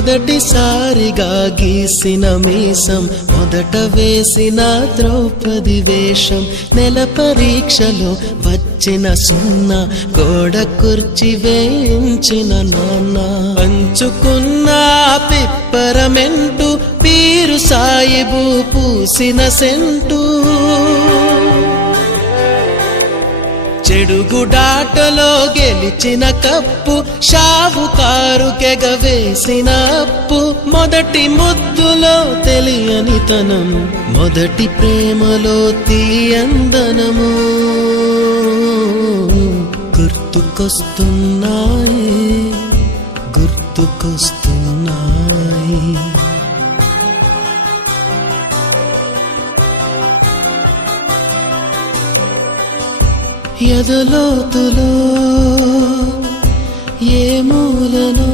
మొదటిసారిగా గీసిన మీసం, మొదట వేసిన ద్రౌపది వేషం, నెల పరీక్షలో వచ్చిన సున్నా, గోడ కుర్చీ వేయించిన నాన్న, పంచుకున్న పిప్పరమెంటు, పీరు సాయిబు పూసిన సెంటు, చెడుగుడాటలో గెలిచిన కప్పు, షావుకారుకెగవేసిన అప్పు, మొదటి ముద్దులో తెలియనితనం, మొదటి ప్రేమలో తీయందనము గుర్తుకొస్తున్నాయి, గుర్తుకొస్తున్నాయి. ఎదలోతులో ఏ మూలను